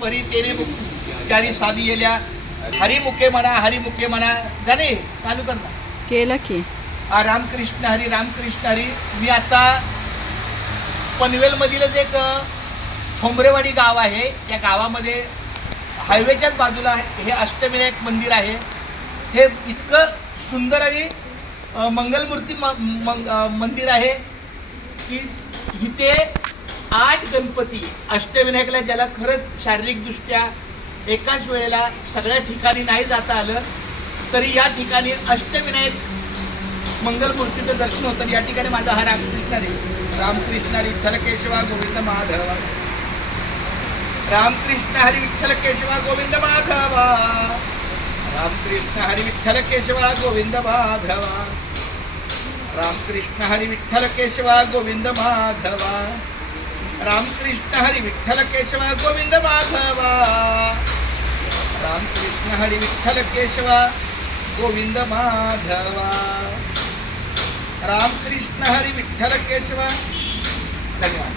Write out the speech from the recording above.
भरी तेने चारी साधी गेल्या हरिमुखे म्हणा गाणे चालू कर ना. केलं की रामकृष्ण हरी. मी आता पनवेल मधीलच एक ठोंबरेवाडी गाव आहे. त्या गावामध्ये हायवेच्याच बाजूला हे अष्टविनायक मंदिर आहे. हे इतकं सुंदर आणि मंगलमूर्ती मंदिर आहे की इथे 8 गणपती अष्टविनायकला, ज्याला खरंच शारीरिकदृष्ट्या एकाच वेळेला सगळ्या ठिकाणी नाही जाता आलं तरी या ठिकाणी अष्टविनायक मंगलमूर्तीचं दर्शन होतं. या ठिकाणी माझा हा रामकृष्ण हरी विठ्ठल केशवा गोविंद माधवा. रामकृष्ण हरी विठ्ठल केशवा गोविंद माधवा. रामकृष्ण हरी विठ्ठल केशवा गोविंद माधवा. रामकृष्ण हरी विठ्ठल केशवा गोविंद माधवा. रामकृष्ण हरी विठ्ठल केशवा गोविंद माधवा. रामकृष्ण हरी विठ्ठल केशवा गोविंद माधवा. रामकृष्ण हरी विठ्ठल केशवा. धन्यवाद.